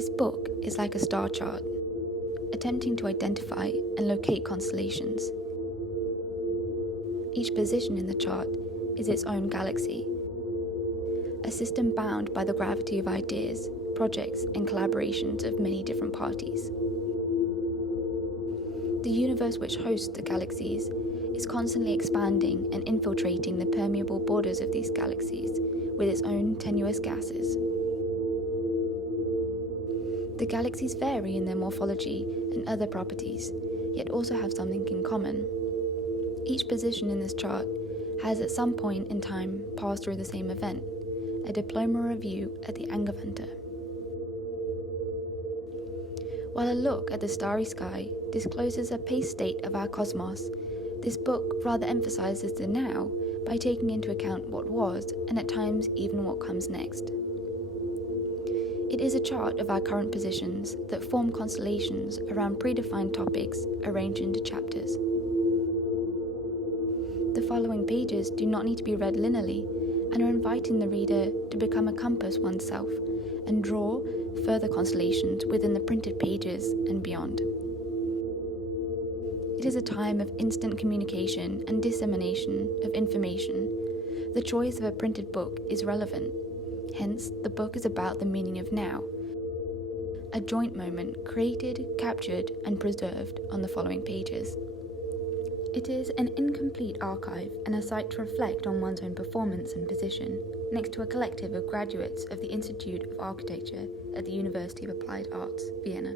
This book is like a star chart, attempting to identify and locate constellations. Each position in the chart is its own galaxy, a system bound by the gravity of ideas, projects, and collaborations of many different parties. The universe which hosts the galaxies is constantly expanding and infiltrating the permeable borders of these galaxies with its own tenuous gases. The galaxies vary in their morphology and other properties, yet also have something in common. Each position in this chart has at some point in time passed through the same event, a diploma review at the Angewandte. While a look at the starry sky discloses a paced state of our cosmos, this book rather emphasizes the now by taking into account what was and at times even what comes next. It is a chart of our current positions that form constellations around predefined topics arranged into chapters. The following pages do not need to be read linearly and are inviting the reader to become a compass oneself and draw further constellations within the printed pages and beyond. It is a time of instant communication and dissemination of information. The choice of a printed book is relevant. Hence, the book is about the meaning of now, a joint moment created, captured, and preserved on the following pages. It is an incomplete archive and a site to reflect on one's own performance and position, next to a collective of graduates of the Institute of Architecture at the University of Applied Arts, Vienna.